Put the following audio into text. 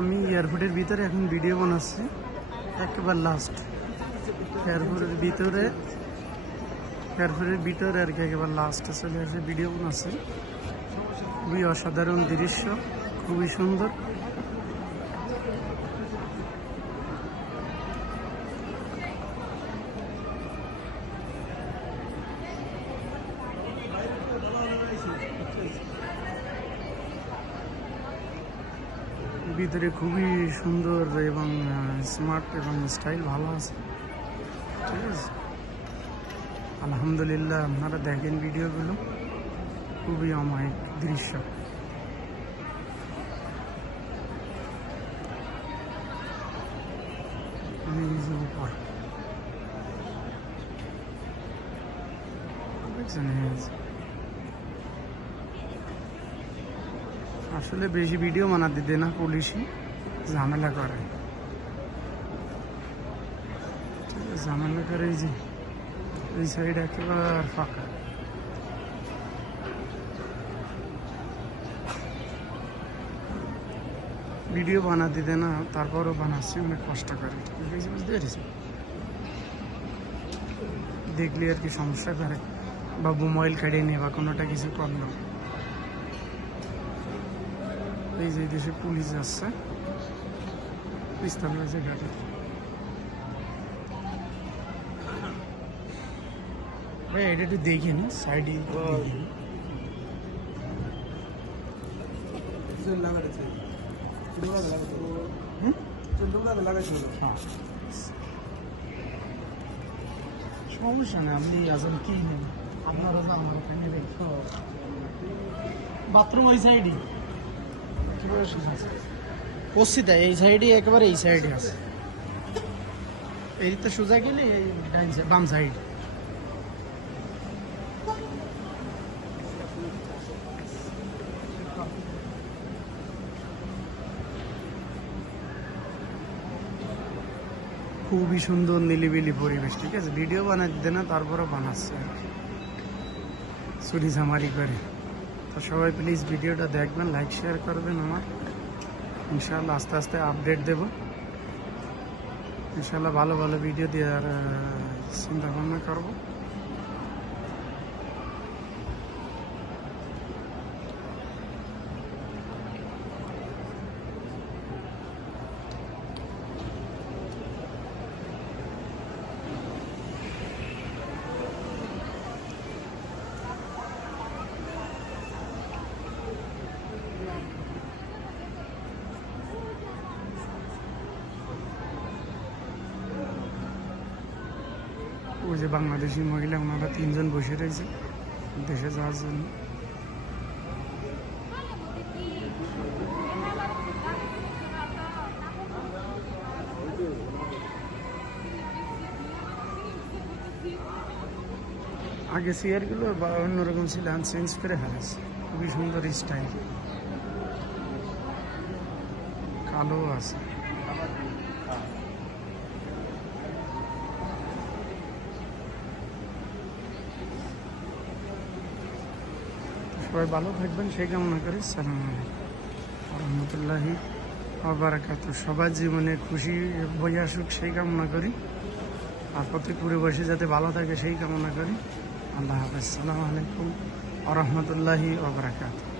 আমি এয়ারপোর্টের ভিতরে এখন ভিডিও বানাচ্ছি, একেবারে লাস্ট এয়ারপোর্টের ভিতরে আর কি একেবারে লাস্টে চলে আসে ভিডিও বানাচ্ছি। খুবই অসাধারণ দৃশ্য, খুবই সুন্দর। ভিতরে খুবই সুন্দর এবং স্মার্ট এবং স্টাইল ভালো আছে, ঠিক আছে। আলহামদুলিল্লাহ, আপনারা দেখেন ভিডিওগুলো, খুবই অমায়িক দৃশ্য। আসলে বেশি ভিডিও বানাতে দেয় না, পুলিশই ঝামেলা করে, ঝামেলা করে। এই যে এই সাইড একেবারে ফাঁকা। ভিডিও বানাতে দেয় না, তারপরও বানাচ্ছি অনেক কষ্ট করে, ঠিক আছে, বুঝতে পেরেছি। দেখলে আর কি সমস্যা করে, বা মোবাইল কাটিয়ে নিয়ে বা কোনোটা কিছু করলো। এই যে দেশে পুলিশ আসছে, পিস্তল রয়েছে গাড়ি। ভাই এটা একটু দেখি না, সাইডে সমস্যা নেই, আপনি আসেন কি নেন, আপনারা যান আমার ওখানে দেখো। বাথরুম ওই সাইডে কিভাবে সোজা পশ্চিদা এই সাইডে, একেবারে এই সাইডে আছে। এই তো সোজা গেলে বাম সাইড। খুবই সুন্দর নিলিবিলি পরিবেশ, ঠিক আছে। ভিডিও বানাতে না, তারপরে বানাচ্ছে চুরি ঝামারি করে। তো সবাই প্লিজ ভিডিওটা দেখবেন, লাইক শেয়ার করবেন। আমার ইনশাআল্লাহ আস্তে আস্তে আপডেট দেব, ইনশাআল্লাহ ভালো ভালো ভিডিও দেওয়ার চিন্তা ভাবনা করবো। ওই যে বাংলাদেশি মহিলা, ওনারা 3 জন বসে রয়েছে দেশে যাওয়ার জন্য। আগে চেয়ারগুলো অন্যরকম ছিল, চেঞ্জ করে ফেলেছে। খুবই সুন্দর স্টাইল, কালো আছে। সবাই ভালো থাকবেন সেই কামনা করি। আসসালামু আলাইকুম ওয়া রাহমাতুল্লাহি ওয়া বারাকাতুহু। সবার জীবনে খুশি বই আসুক সেই কামনা করি, আর প্রত্যেক পরিবেশে যাতে ভালো থাকে সেই কামনা করি। আল্লাহ হাফেজ। আসসালামু আলাইকুম ওয়া রাহমাতুল্লাহি ওয়া বারাকাতুহু।